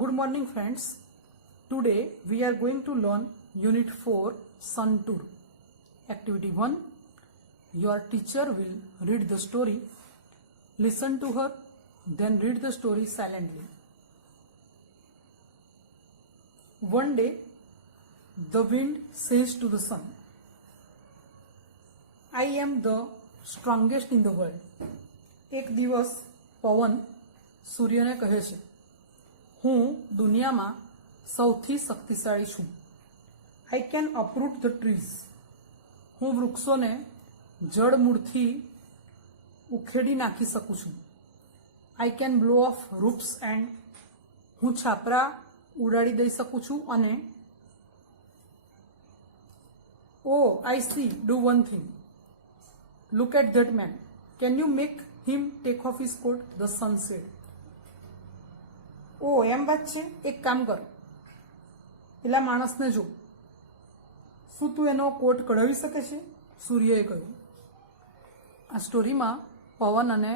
Good morning, friends. Today we are going to learn Unit 4 Sun Tour. Activity 1. Your teacher will read the story. Listen to her, then read the story silently. One day, the wind says to the sun, I am the strongest in the world. એક દિવસ પવન સૂર્યને કહે છે, હું દુનિયામાં સૌથી શક્તિશાળી છું. I can uproot the trees. હું વૃક્ષોને જડમૂળથી ઉખેડી નાખી શકું છું. I can blow off roofs and હું છાપરા ઉડાડી દઈ શકું છું અને Oh, I see. Do one thing. Look at that man. Can you make him take off his coat? The sun said. ઓ એમ વાત છે, એક કામ કર, પેલા માણસને જો, શું તું એનો કોટ કઢાવી શકે છે? સૂર્યએ કહ્યું. આ સ્ટોરીમાં પવન અને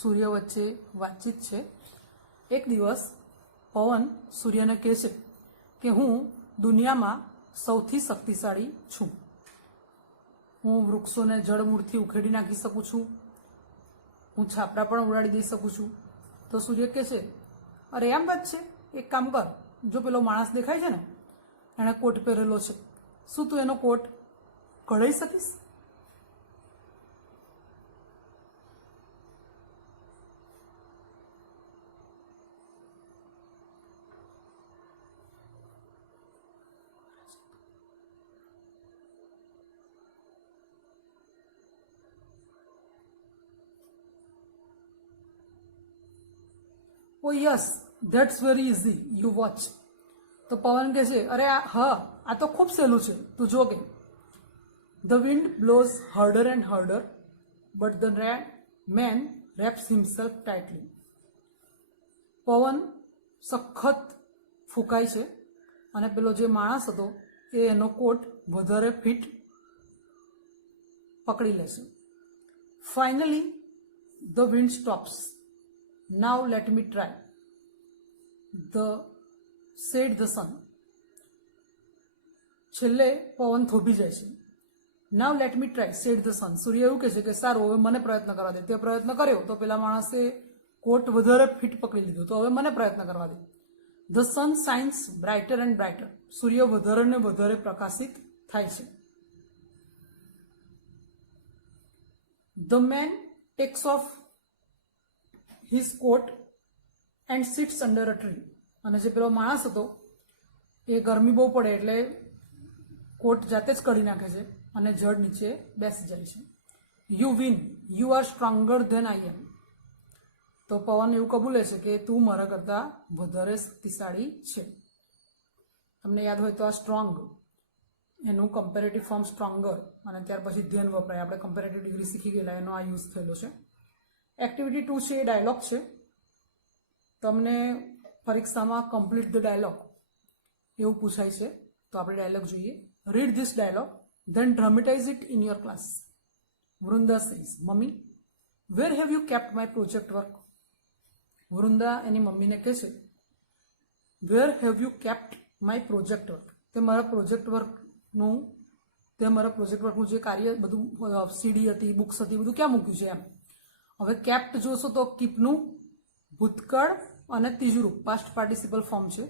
સૂર્ય વચ્ચે વાતચીત છે. એક દિવસ પવન સૂર્યને કહે છે કે હું દુનિયામાં સૌથી શક્તિશાળી છું. હું વૃક્ષોને જડમૂળથી ઉખેડી નાખી શકું છું. હું છાપરા પણ ઉડાડી દઈ શકું છું. તો સૂર્ય કહે છે, અરે એમ વાત છે, એક કામ કર, જો પેલો માણસ દેખાય છે ને, એણે કોટ પહેરેલો છે, શું તું એનો કોટ કઢાઈ શકીશ? Oh yes, that's very easy. You watch. તો પવન કહે છે, અરે હા, આ તો ખૂબ સહેલું છે, તું જો કે. The wind blows harder and harder, but the man wraps himself tightly. પવન સખત ફૂંકાય છે અને પેલો જે માણસ હતો એ એનો કોટ વધારે ફિટ પકડી લે છે. Finally, the wind stops. Now let me try. Said the sun. છેલ્લે પવન થોભી જાય છે. Now let me try, said the sun. સૂર્ય એવું કહે છે કે સારું, હવે મને પ્રયત્ન કરવા દે. તે પ્રયત્ન કર્યો તો પેલા માણસે કોટ વધારે ફિટ પકડી લીધો, તો હવે મને પ્રયત્ન કરવા દે. The sun shines brighter and brighter. સૂર્ય વધારે ને વધારે પ્રકાશિત થાય છે. The man takes off his coat and sits under a tree. અને જે પેલો માણસ હતો એ ગરમી બહુ પડે એટલે કોટ જાતે જ કાઢી નાખે છે અને જડ નીચે બેસી જાય છે. You win, you are stronger than I am. તો પવન એવું કબૂલે છે કે તું મારા કરતાં વધારે શક્તિશાળી છે. તમને યાદ હોય તો આ સ્ટ્રોંગ એનું કમ્પેરેટિવ ફોર્મ સ્ટ્રોંગર, અને ત્યાર પછી ધેન વપરાય. આપણે કમ્પેરેટિવ ડિગ્રી શીખી ગયેલા, એનો આ યુઝ થયેલો છે. એક્ટિવિટી 2 છે એ ડાયલોગ છે. તમને પરીક્ષામાં કમ્પ્લીટ ધ ડાયલોગ એવું પૂછાય છે, તો આપણે ડાયલોગ જોઈએ. Read this dialogue, then dramatize it in your class. Vrinda says, mummy, where have you kept my project work? Vrinda એની મમ્મીને કહે છે, where have you kept my project work? તે મારા પ્રોજેક્ટ વર્કનું જે કાર્ય બધું સીડી હતી, બુક્સ હતી, બધું ક્યાં મૂક્યું છે એમ. હવે કેપ્ટ જોશો તો કીપનું ભૂતકાળ અને ત્રીજું રૂપ પાસ્ટ પાર્ટિસિપલ ફોર્મ છે.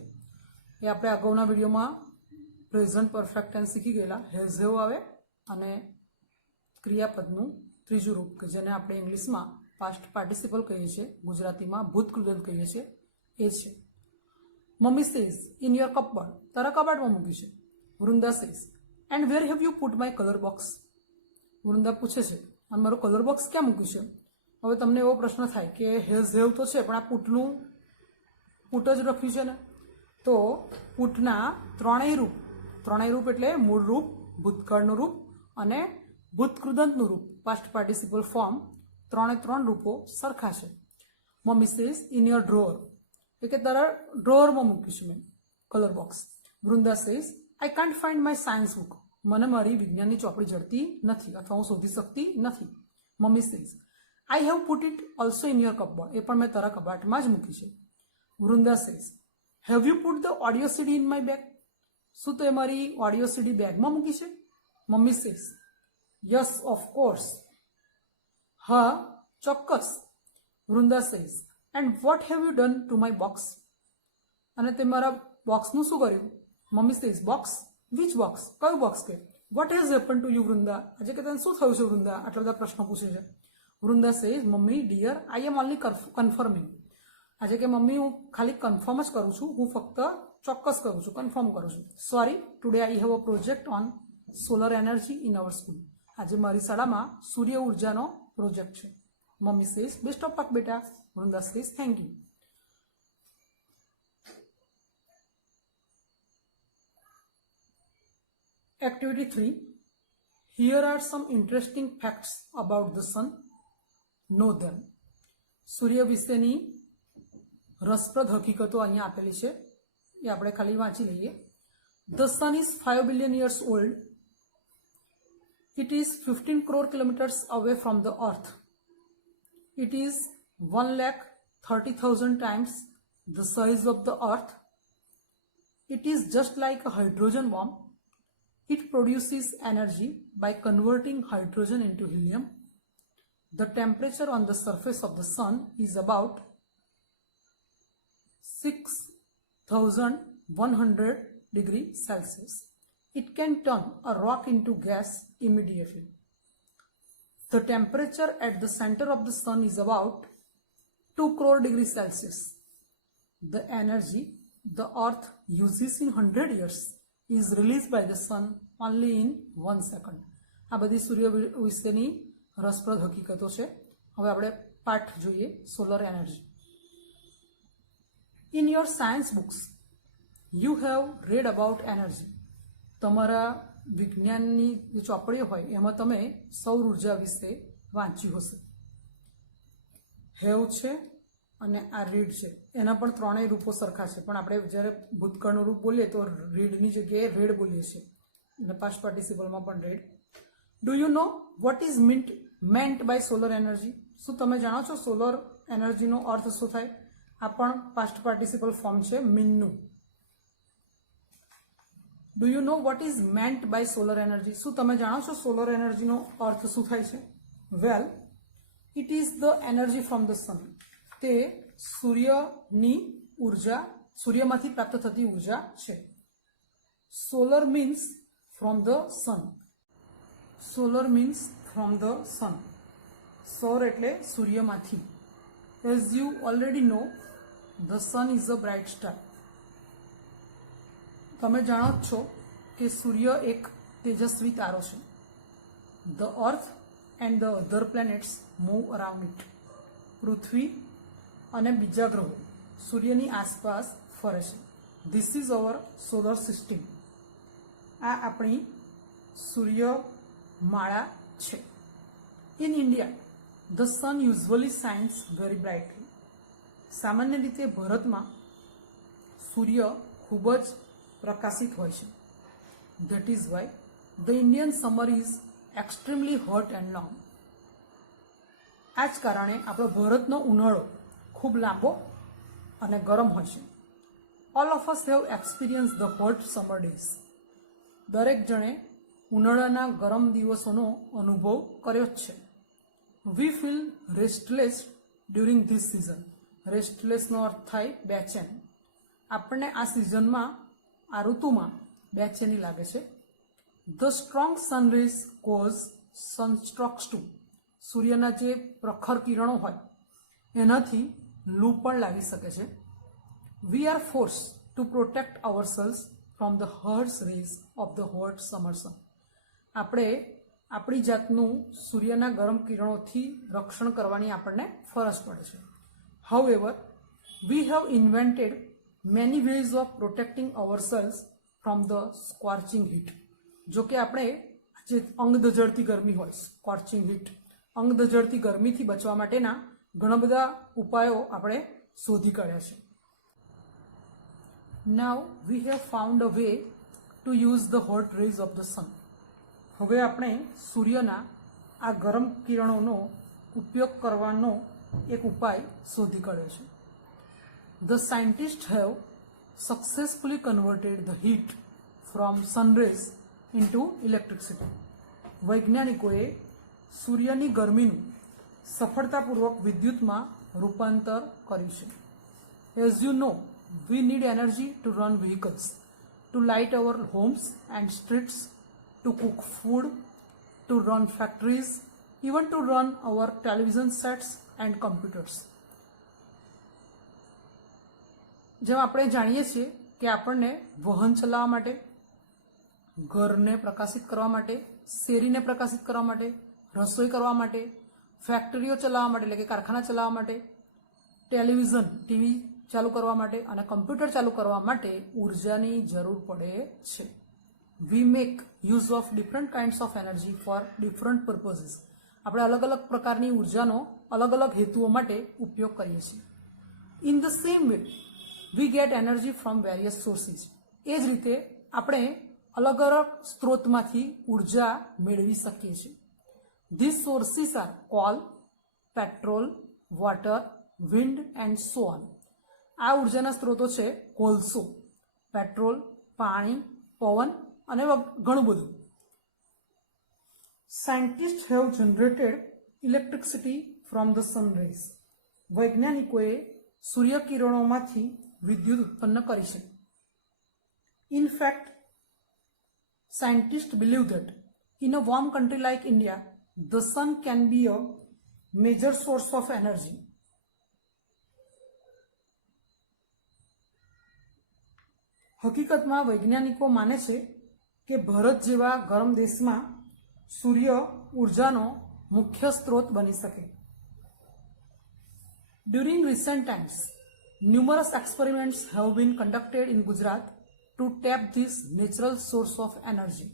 એ આપણે અગાઉના વિડીયોમાં પ્રેઝન્ટ પરફેક્ટ ટેન્સ શીખી ગયેલા. હેઝ હેવ આવે અને ક્રિયાપદનું ત્રીજું રૂપ કે જેને આપણે ઇંગ્લિશમાં પાસ્ટ પાર્ટિસિપલ કહીએ છીએ, ગુજરાતીમાં ભૂતકૃદંત કહીએ છીએ, એ છે. Mummy says, in your cupboard, તારા કબાટમાં મૂક્યું છે. Vrinda says, and where have you put my colour box? Vrinda પૂછે છે, અને મારું કલર બોક્સ ક્યાં મૂક્યું છે? હવે તમને એવો પ્રશ્ન થાય કે હેઝ હેવ તો છે, પણ આ પુટ જ લખ્યું છે ને. તો પુટના ત્રણેય રૂપ એટલે મૂળ રૂપ, ભૂતકાળનું રૂપ અને ભૂતકૃદંતનું રૂપ પાસ્ટ પાર્ટિસિપલ ફોર્મ, ત્રણ રૂપો સરખા છે. Mummy says, in your drawer, એટલે કે તારા ડ્રોઅરમાં મૂક્યું છે મેં colour box. Vrinda says, I can't find my science book, મને મારી વિજ્ઞાનની ચોપડી જડતી નથી અથવા હું શોધી શકતી નથી. Mummy says, I have put it also in your cupboard, એ પણ મેં તારા કબાટમાં જ મૂકી છે. Vrinda says, have you put the audio CD in my bag? શું તે મારી ઓડિયો સીડી બેગમાં મૂકી છે? Mummy says yes of course. હા, ચોક્કસ. Vrinda says and what have you done to my box? અને તે મારા બોક્સનું શું કર્યું? Mummy says box? Which box? કયું બોક્સ? કે what has happen to you Vrinda? આજે કે તને શું થયું છે વૃંદા? આટલા બધા પ્રશ્નો પૂછે છે. Vrinda says mummy dear I am only confirming. આજે કે મમ્મી હું ખાલી કન્ફર્મ જ કરું છું, હું ફક્ત ચોક્કસ કરું છું, કન્ફર્મ કરું છું. Sorry, today I have a project on solar energy in our school. આજે મારી શાળામાં સૂર્ય ઉર્જાનો પ્રોજેક્ટ છે. Mummy says best of luck બેટા. Vrinda says thank you. Activity 3. Here are some interesting facts about the sun. Know them. સૂર્ય વિશેની રસપ્રદ હકીકતો અહીંયા આપેલી છે, એ આપણે ખાલી વાંચી લઈએ. The sun is 5 billion years old. It is 15 crore kilometers away from the earth. It is 1,30,000 times the size of the earth. It is just like a hydrogen bomb. It produces energy by converting hydrogen into helium. The temperature on the surface of the sun is about 6,100 degrees Celsius. It can turn a rock into gas immediately. The temperature at the center of the sun is about 2 crore degrees Celsius. The energy the earth uses in 100 years is released by the sun only in 1 second. આ બધી સૂર્ય વિશેની રસપ્રદ હકીકતો છે. હવે આપણે પાઠ જોઈએ, solar energy. In your science books you have red about energy. તમારા વિજ્ઞાનની જે ચોપડીઓ હોય એમાં તમે સૌર ઉર્જા વિશે વાંચ્યું હશે. હેવ છે અને આ રીડ છે, એના પણ ત્રણેય રૂપો સરખા છે, પણ આપણે જ્યારે ભૂતકાળનું રૂપ બોલીએ તો રીડની જગ્યાએ રેડ બોલીએ છીએ, અને પાસ્ટ પાર્ટિસિપલમાં પણ read. Do you know what is meant by solar energy? શું તમે જાણો છો સોલર એનર્જીનો અર્થ શું થાય? આ પણ પાસ્ટ પાર્ટિસિપલ ફોર્મ છે મીનનું. Do you know what is meant by solar energy? શું તમે જાણો છો સોલર એનર્જીનો અર્થ શું થાય છે? Well, it is the energy from the sun. તે સૂર્યની ઉર્જા, સૂર્યમાંથી પ્રાપ્ત થતી ઉર્જા છે. Solar means from the sun. Solar means from the sun. સૌર એટલે સૂર્યમાંથી. As you already know, the sun is a bright star. તમે જાણો જ છો કે સૂર્ય એક તેજસ્વી તારો છે. The earth and the other planets move around it. પૃથ્વી અને બીજા ગ્રહો સૂર્યની આસપાસ ફરે છે. This is our solar system. આ આપણી સૂર્યમાળા છે. In India the sun usually shines very brightly. સામાન્ય રીતે ભારતમાં સૂર્ય ખૂબ જ પ્રકાશિત હોય છે. That is why the Indian summer is extremely hot and long. આ જ કારણે આપણો ભારતનો ઉનાળો ખૂબ લાંબો અને ગરમ હોય છે. All of us have experience the hot summer days. દરેક જણે ઉનાળાના ગરમ દિવસોનો અનુભવ કર્યો જ છે. We feel restless during this season. રેસ્ટલેસનો અર્થ થાય બેચેન. આપણને આ સિઝનમાં, આ ઋતુમાં બેચેની લાગે છે. The strong sunrays cause sunstrokes too. સૂર્યના જે પ્રખર કિરણો હોય એનાથી લૂ પણ લાગી શકે છે. We are force to protect ourselves from the harsh rays of the hot summer sun. આપણે આપણી જાતનું સૂર્યના ગરમ કિરણોથી રક્ષણ કરવાની આપણને ફરજ પડે છે. However we have invented many ways of protecting ourselves from the scorching heat. જો કે આપણે જે અંગ દઝડતી ગરમી હોય, સ્કોર્ચિંગ હીટ, અંગ દઝડતી ગરમીથી બચવા માટેના ઘણા બધા ઉપાયો આપણે શોધી કાઢ્યા છે. Now we have found a way to use the hot rays of the sun. હવે આપણે સૂર્યના આ ગરમ કિરણોનો ઉપયોગ કરવાનો એક ઉપાય શોધી કાઢ્યો છે. The scientist have successfully converted the heat from sun rays into electricity. વૈજ્ઞાનિકોએ સૂર્યની ગરમીનું સફળતાપૂર્વક વિદ્યુતમાં રૂપાંતર કર્યું છે. As you know, we need energy to run vehicles, to light our homes and streets, to cook food, to run factories, even to run our television sets and computers. જેમ આપણે જાણીએ છીએ કે આપણને વાહન ચલાવવા માટે, ઘરને પ્રકાશિત કરવા માટે, શેરીને પ્રકાશિત કરવા માટે, રસોઈ કરવા માટે, ફેક્ટરીઓ ચલાવવા માટે એટલે કે કારખાના ચલાવવા માટે, ટેલિવિઝન ટીવી ચાલુ કરવા માટે અને કમ્પ્યુટર ચાલુ કરવા માટે ઉર્જાની જરૂર પડે છે. We make use of different kinds of energy for different purposes. આપણે અલગ અલગ પ્રકારની ઉર્જાનો અલગ અલગ હેતુઓ માટે ઉપયોગ કરીએ છીએ. In the same way we get energy from various sources. એ જ રીતે આપણે અલગ અલગ સ્ત્રોતમાંથી ઉર્જા મેળવી શકીએ છીએ. This sources are coal, petrol, water, wind and so on. આ ઉર્જાના સ્ત્રોતો છે કોલસો, પેટ્રોલ, પાણી, પવન અને ઘણું બધું. Scientist have generated electricity from the sun rays. વૈજ્ઞાનિકોએ સૂર્યકિરણોમાંથી વિદ્યુત ઉત્પન્ન કરી છે. In fact, scientists believe that in a warm country like India, the sun can be a major source of energy. હકીકતમાં વૈજ્ઞાનિકો માને છે કે ભારત જેવા ગરમ દેશમાં સૂર્ય ઉર્જાનો મુખ્ય સ્ત્રોત બની શકે. During recent times, numerous experiments have been conducted in Gujarat to tap this natural source of energy.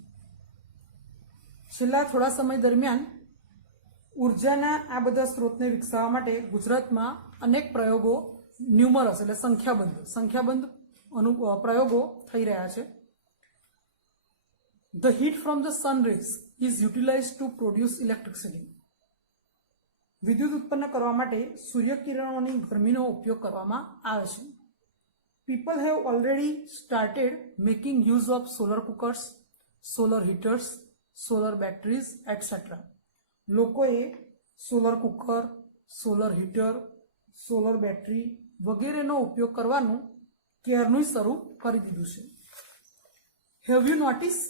છેલ્લા થોડા સમય દરમિયાન ઉર્જાના આ બધા સ્ત્રોતને વિકસાવવા માટે ગુજરાતમાં અનેક પ્રયોગો, ન્યુમરસ એટલે સંખ્યાબંધ પ્રયોગો થઈ રહ્યા છે. The heat from the sun rays is utilized to produce electricity. વિદ્યુત ઉત્પન્ન કરવા માટે સૂર્યકિરણોની ગરમીનો ઉપયોગ કરવામાં આવે છે. People have already started making use of solar cookers, solar heaters, solar batteries, etc. લોકોએ solar cooker, solar heater, solar battery વગેરેનો ઉપયોગ કરવાનું ક્યારનું શરૂ કરી દીધું છે. Have you noticed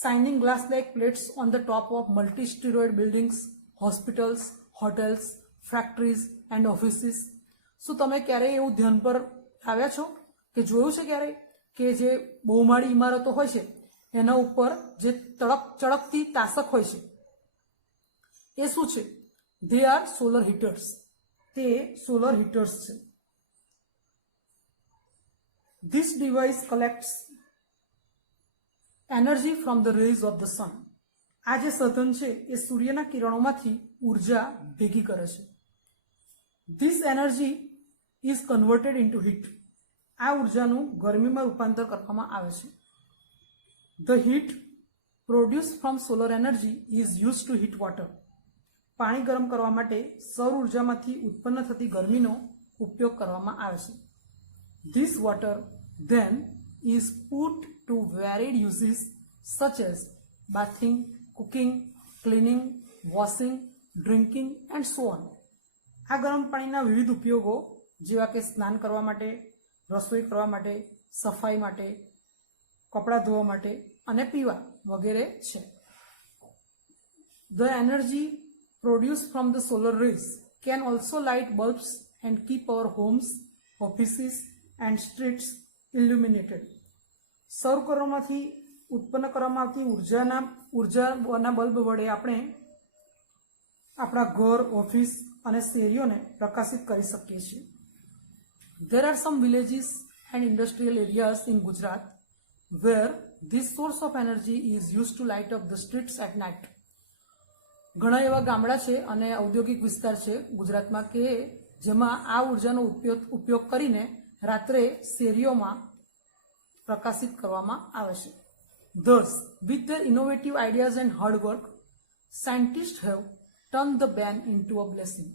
shining glass-like plates on the top of multi-storied buildings, hospitals, hotels, factories and offices? શું તમે ક્યારેય એવું ધ્યાન પર આવ્યા છો કે જોયું છે ક્યારે કે જે બહુમાળી ઇમારતો હોય છે એના ઉપર જે ચળકતી તાસક હોય છે એ શું છે? They are solar heaters. તે સોલર હીટર્સ છે. This device collects energy from the rays of the sun. આ જે સાધન છે એ સૂર્યના કિરણોમાંથી ઉર્જા ભેગી કરે છે. This energy is converted into heat. આ ઉર્જાનું ગરમીમાં રૂપાંતર કરવામાં આવે છે. The heat produce from solar energy is use to heat water. પાણી ગરમ કરવા માટે સૌર ઉર્જામાંથી ઉત્પન્ન થતી ગરમીનો ઉપયોગ કરવામાં આવે છે. This water then is put to varied uses such as bathing, cooking, cleaning, washing, drinking and so on. આ ગરમ પાણીના વિવિધ ઉપયોગો જેવા કે સ્નાન કરવા માટે, રસોઈ કરવા માટે, સફાઈ માટે, કપડાં ધોવા માટે અને પીવા વગેરે છે. The energy produced from the solar rays can also light bulbs and keep our homes, offices and streets illuminated. સૌરકિરણોમાંથી ઉત્પન્ન કરવામાં આવતી ઉર્જાના બલ્બ વડે આપણે આપણા ઘર, ઓફિસ અને શેરીઓને પ્રકાશિત કરી શકીએ છીએ. There are some villages and industrial areas in Gujarat where this source of energy is used to light up the streets at night. ઘણા એવા ગામડા છે અને ઔદ્યોગિક વિસ્તાર છે ગુજરાતમાં કે જેમાં આ ઉર્જાનો ઉપયોગ કરીને રાત્રે શેરીઓમાં પ્રકાશિત કરવામાં આવે છે. Thus, with their innovative ideas and hard work, scientists have turned the ban into a blessing.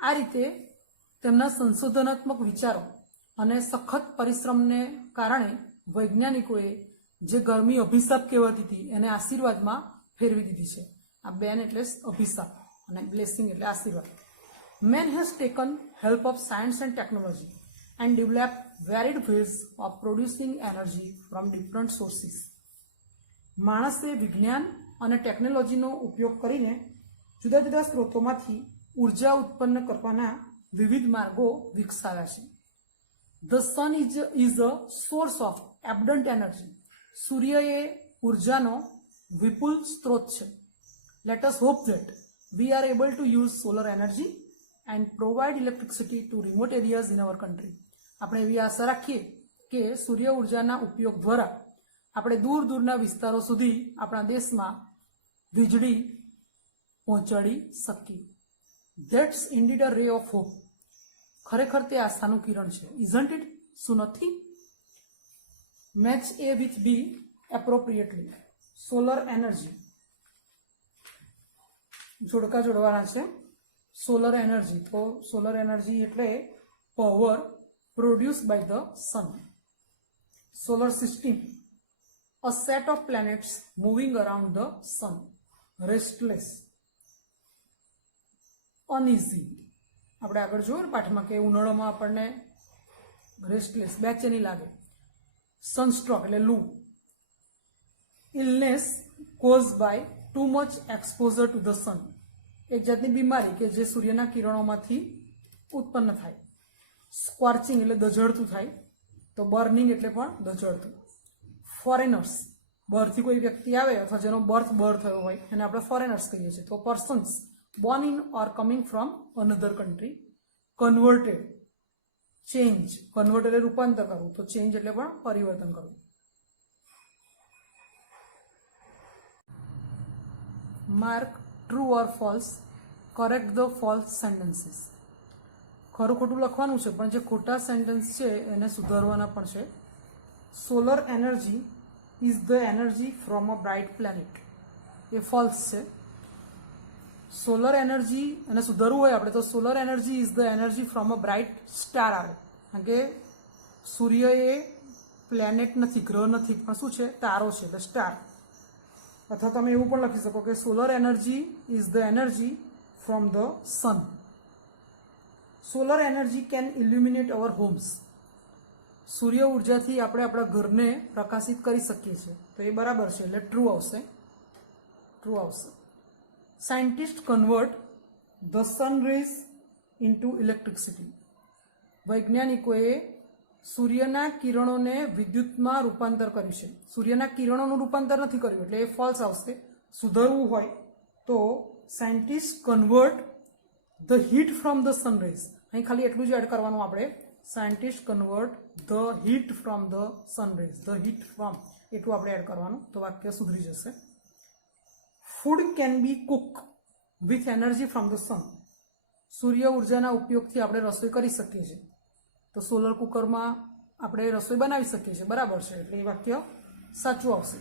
આ રીતે તેમના સંશોધનાત્મક વિચારો અને સખત પરિશ્રમને કારણે વૈજ્ઞાનિકોએ જે ગરમી અભિશાપ કહેવાતી હતી એને આશીર્વાદમાં ફેરવી દીધી છે. આ બેન એટલે અભિશાપ અને બ્લેસિંગ એટલે આશીર્વાદ. Man has taken help of science and technology and developed varied ways of producing energy from different sources. માણસે વિજ્ઞાન અને ટેકનોલોજીનો ઉપયોગ કરીને જુદા જુદા સ્ત્રોતોમાંથી ઉર્જા ઉત્પન્ન કરવાના વિવિધ માર્ગો વિકસાવ્યા છે. The sun is a source of abundant energy. સૂર્ય એ ઉર્જાનો વિપુલ સ્ત્રોત છે. Let us hope that we are able to use solar energy and provide electricity to remote areas in our country. આપણે એવી આશા રાખીએ કે સૂર્ય ઉર્જાના ઉપયોગ દ્વારા આપણે દૂર દૂરના વિસ્તારો સુધી આપણા દેશમાં વીજળી પહોંચાડી શકીએ. That's indeed a ray of hope. ખરેખર તે આશાનું કિરણ છે. Isn't it? શું નથી? Match A with B appropriately. Solar energy. જોડકા જોડવાના છે. સોલર એનર્જી, તો સોલર એનર્જી એટલે power produce by the sun. Solar system, a set of planets moving around the sun. Restless, uneasy. આપણે આગળ જોયું પાઠમાં કે ઉનાળામાં આપણને રેસ્ટલેસ બેચેની લાગે. સનસ્ટ્રોક એટલે લૂ. Illness cause by too much exposure to the sun. એક જાતની બીમારી કે જે સૂર્યના કિરણોમાંથી ઉત્પન્ન થાય. સ્કોર્ચિંગ એટલે દઝડતું થાય, તો બર્નિંગ એટલે પણ દઝડતું. ફોરેનર્સ, બહારથી કોઈ વ્યક્તિ આવે અથવા જેનો બર્થ થયો હોય એને આપણે ફોરેનર્સ કહીએ છીએ. તો persons born in or coming from another country. Converted, change. Convert એટલે રૂપાંતર કરવું, તો ચેન્જ એટલે પણ પરિવર્તન કરવું. Mark true or false. Correct the false sentences. ખરું ખોટું લખવાનું છે પણ જે ખોટા સેન્ટેન્સ છે એને સુધારવાના પણ છે. Solar energy is the energy from a bright planet. A false છે. સોલર એનર્જી અને સુધારવું હોય આપણે તો solar energy is the energy from a bright star આવે. કારણ કે સૂર્ય એ પ્લેનેટ નથી, ગ્રહ નથી, પણ શું છે? તારો છે, એટલે સ્ટાર. અથવા તમે એવું પણ લખી શકો કે solar energy is the energy from the sun. Solar energy can illuminate our homes. સૂર્ય ઉર્જાથી આપણે આપણા ઘરને પ્રકાશિત કરી શકીએ છીએ, તો એ બરાબર છે, એટલે ટ્રુ આવશે. ટ્રુ આવશે. Scientists convert the sun rays into electricity. વૈજ્ઞાનિકોએ સૂર્યના કિરણોને વિદ્યુતમાં રૂપાંતર કર્યું છે. સૂર્યના કિરણોનું રૂપાંતર નથી કર્યું, એટલે એ ફોલ્સ આવશે. સુધારવું હોય તો scientist convert the heat from the sun rays. અહીં ખાલી એટલું જ એડ કરવાનું આપણે. Scientist convert the heat from the sun rays. The heat from એટલું આપણે એડ કરવાનું, તો વાક્ય સુધરી જશે. Food can be cook with energy from the sun. સૂર્ય ઉર્જાના ઉપયોગથી આપણે રસોઈ કરી શકીએ છીએ, તો સોલર કુકરમાં આપણે રસોઈ બનાવી શકીએ છીએ. બરાબર છે, એટલે એ વાક્ય સાચું આવશે.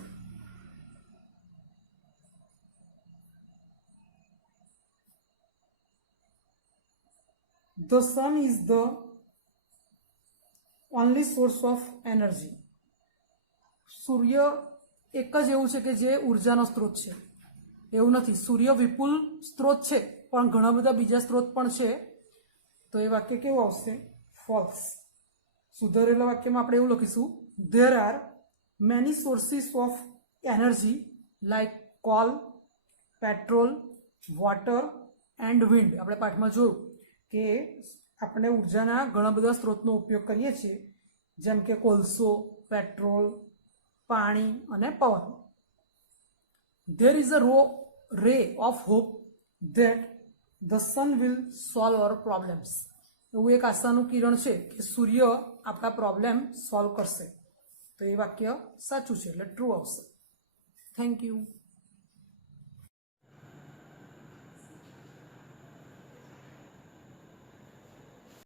The sun is the only source of energy. સૂર્ય એક જ એવું છે કે જે ઉર્જાનો સ્ત્રોત છે. એવું નથી. સૂર્ય વિપુલ સ્ત્રોત છે પણ ઘણા બધા બીજા સ્ત્રોત પણ છે, તો એ વાક્ય કેવું આવશે? ફોલ્સ. સુધારેલા વાક્યમાં આપણે એવું લખીશું, there are many sources of energy like call, petrol, water and wind. આપણે પાઠમાં જોયું કે આપણે ઉર્જાના ઘણા બધા સ્ત્રોતનો ઉપયોગ કરીએ છીએ, જેમ કે કોલસો, પેટ્રોલ, પાણી અને પવન. There is a ray of hope that the sun will solve our problems. એવું એક આશાનું કિરણ છે કે સૂર્ય આપણા પ્રોબ્લેમ સોલ્વ કરશે, તો એ વાક્ય સાચું છે, એટલે ટ્રુ આવશે. Thank you.